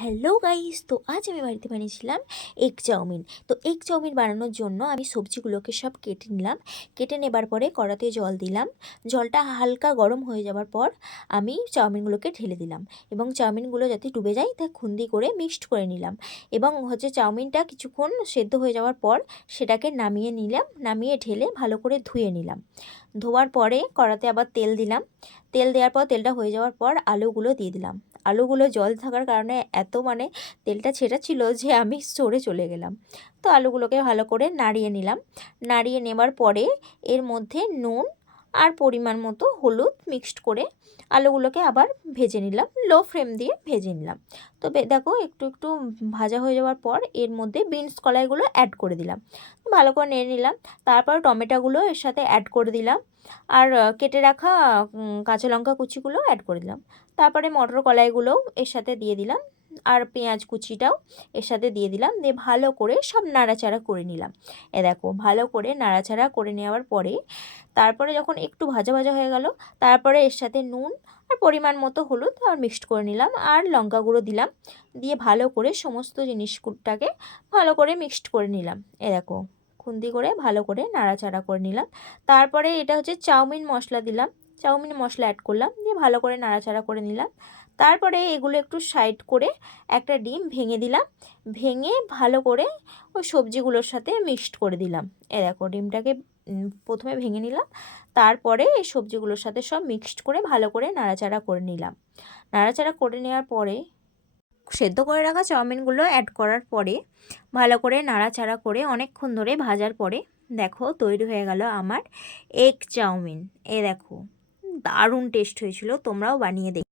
Hello guys, তো আজ আমি বাড়িতে বানিয়েছিলাম এগ চাউমিন। তো এগ চাউমিন বানানোর জন্য আমি সবজিগুলোকে সব কেটে নিলাম। কেটে নেবার পরে কড়াতে জল দিলাম। জলটা হালকা গরম হয়ে যাওয়ার পর আমি চাউমিনগুলোকে ঢেলে দিলাম এবং চাউমিনগুলো যাতে ডুবে যায় তা খুন্দি করে মিক্সড করে নিলাম এবং হচ্ছে চাউমিনটা কিছুক্ষণ সেদ্ধ হয়ে যাওয়ার পর সেটাকে নামিয়ে নিলাম, নামিয়ে ঢেলে ভালো করে ধুয়ে নিলাম। ধোয়ার পরে কড়াতে আবার তেল দিলাম। তেল দেওয়ার পর তেলটা হয়ে যাওয়ার পর আলুগুলো দিয়ে দিলাম। আলুগুলো জল থাকার কারণে এত মানে তেলটা ছেটাচ্ছিল যে আমি সরে চলে গেলাম। তো আলুগুলোকে ভালো করে নাড়িয়ে নিলাম। নাড়িয়ে নেবার পরে এর মধ্যে নুন আর পরিমাণ মতো হলুদ মিক্সড করে আলুগুলোকে আবার ভেজে নিলাম। লো ফ্লেম দিয়ে ভেজে নিলাম। তো দেখো, একটু একটু ভাজা হয়ে যাওয়ার পর এর মধ্যে বিনস কলাইগুলো অ্যাড করে দিলাম। ভালো করে নিয়ে নিলাম। তারপর টমেটোগুলো এর সাথে অ্যাড করে দিলাম। আর কেটে রাখা কাঁচা লঙ্কা কুচিগুলো অ্যাড করে দিলাম। তারপরে মটর কলাইগুলোও এর সাথে দিয়ে দিলাম। আর পেঁয়াজ কুচিটাও এর সাথে দিয়ে দিলাম। দিয়ে ভালো করে সব নাড়াচাড়া করে নিলাম। এ দেখো, ভালো করে নাড়াচাড়া করে নেওয়ার পরে তারপরে যখন একটু ভাজা ভাজা হয়ে গেল, তারপরে এর সাথে নুন আর পরিমাণ মতো হলুদ আর মিক্সড করে নিলাম আর লঙ্কা গুঁড়ো দিলাম। দিয়ে ভালো করে সমস্ত জিনিসটাকে ভালো করে মিক্সড করে নিলাম। এ দেখো খুন্দি করে ভালো করে নাড়াচাড়া করে নিলাম। তারপরে এটা হচ্ছে চাউমিন মশলা দিলাম। চাউমিন মশলা অ্যাড করলাম। দিয়ে ভালো করে নাড়াচাড়া করে নিলাম। তারপরে এগুলো একটু সাইড করে একটা ডিম ভেঙে দিলাম। ভেঙে ভালো করে ওই সবজিগুলোর সাথে মিক্সড করে দিলাম। এ দেখো, ডিমটাকে প্রথমে ভেঙে নিলাম, তারপরে এই সবজিগুলোর সাথে সব মিক্সড করে ভালো করে নাড়াচাড়া করে নিলাম। নাড়াচাড়া করে নেওয়ার পরে, সেদ্ধ করে রাখা চাউমিনগুলো অ্যাড করার পরে, ভালো করে নাড়াচাড়া করে অনেকক্ষণ ধরে ভাজার পরে, দেখো তৈরি হয়ে গেল আমার এগ চাউমিন। এ দেখো, দারুণ টেস্ট হয়েছিল, তোমরাও বানিয়ে দেখো